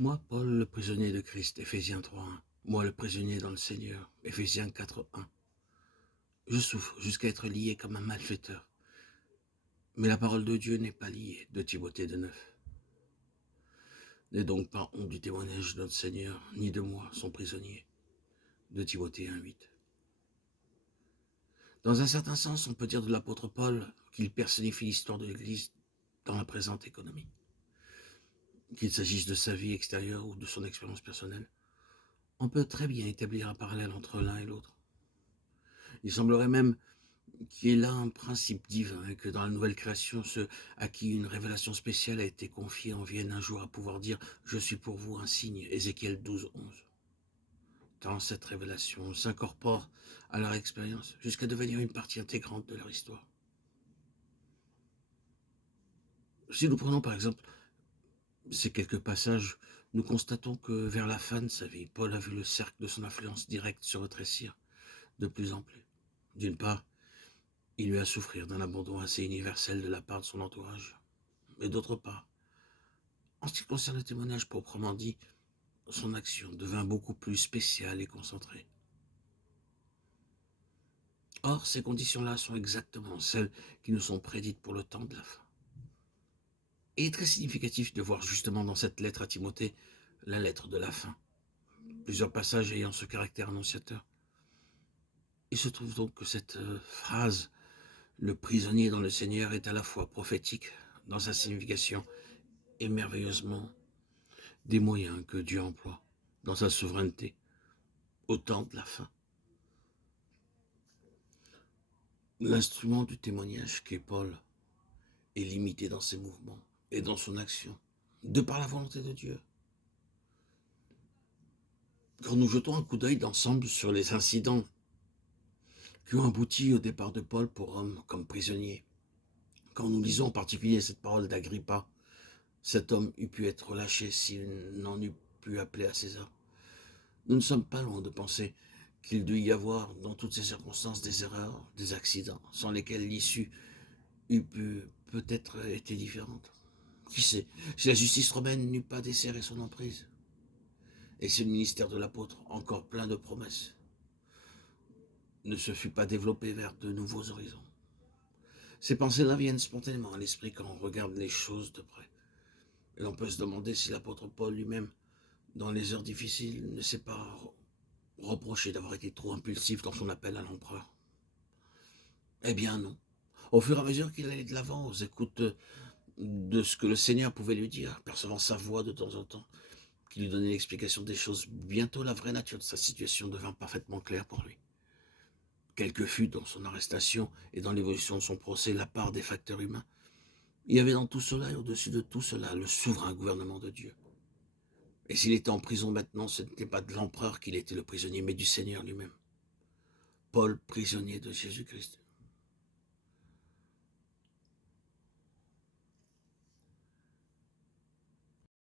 Moi, Paul, le prisonnier de Christ, Éphésiens 3:1. Moi, le prisonnier dans le Seigneur, Éphésiens 4:1. Je souffre jusqu'à être lié comme un malfaiteur. Mais la parole de Dieu n'est pas liée, de Timothée 2:9. N'aie donc pas honte du témoignage de notre Seigneur, ni de moi, son prisonnier, de Timothée 1:8. Dans un certain sens, on peut dire de l'apôtre Paul qu'il personnifie l'histoire de l'Église dans la présente économie. Qu'il s'agisse de sa vie extérieure ou de son expérience personnelle, on peut très bien établir un parallèle entre l'un et l'autre. Il semblerait même qu'il y ait là un principe divin et que dans la nouvelle création, ceux à qui une révélation spéciale a été confiée en viennent un jour à pouvoir dire « Je suis pour vous un signe » Ézéchiel 12:11. Tant cette révélation s'incorpore à leur expérience jusqu'à devenir une partie intégrante de leur histoire. Si nous prenons par exemple ces quelques passages, nous constatons que vers la fin de sa vie, Paul a vu le cercle de son influence directe se rétrécir de plus en plus. D'une part, il lui a souffrir d'un abandon assez universel de la part de son entourage. Mais d'autre part, en ce qui concerne le témoignage proprement dit, son action devint beaucoup plus spéciale et concentrée. Or, ces conditions-là sont exactement celles qui nous sont prédites pour le temps de la fin. Et il est très significatif de voir justement dans cette lettre à Timothée la lettre de la fin. Plusieurs passages ayant ce caractère annonciateur. Il se trouve donc que cette phrase « le prisonnier dans le Seigneur » est à la fois prophétique dans sa signification et merveilleusement des moyens que Dieu emploie dans sa souveraineté au temps de la fin. L'instrument du témoignage qu'est Paul est limité dans ses mouvements et dans son action, de par la volonté de Dieu. Quand nous jetons un coup d'œil d'ensemble sur les incidents qui ont abouti au départ de Paul pour Rome comme prisonnier, quand nous lisons en particulier cette parole d'Agrippa, cet homme eût pu être relâché s'il n'en eût pu appeler à César. Nous ne sommes pas loin de penser qu'il dut y avoir dans toutes ces circonstances des erreurs, des accidents, sans lesquels l'issue eût pu peut-être été différente. Qui sait, si la justice romaine n'eût pas desserré son emprise, et si le ministère de l'apôtre, encore plein de promesses, ne se fût pas développé vers de nouveaux horizons. Ces pensées-là viennent spontanément à l'esprit quand on regarde les choses de près. Et l'on peut se demander si l'apôtre Paul lui-même, dans les heures difficiles, ne s'est pas reproché d'avoir été trop impulsif dans son appel à l'empereur. Eh bien non. Au fur et à mesure qu'il allait de l'avant, aux écoutes de ce que le Seigneur pouvait lui dire, percevant sa voix de temps en temps, qui lui donnait l'explication des choses, bientôt la vraie nature de sa situation devint parfaitement claire pour lui. Quelle que fût dans son arrestation et dans l'évolution de son procès la part des facteurs humains, il y avait dans tout cela et au-dessus de tout cela le souverain gouvernement de Dieu. Et s'il était en prison maintenant, ce n'était pas de l'empereur qu'il était le prisonnier, mais du Seigneur lui-même. Paul, prisonnier de Jésus-Christ.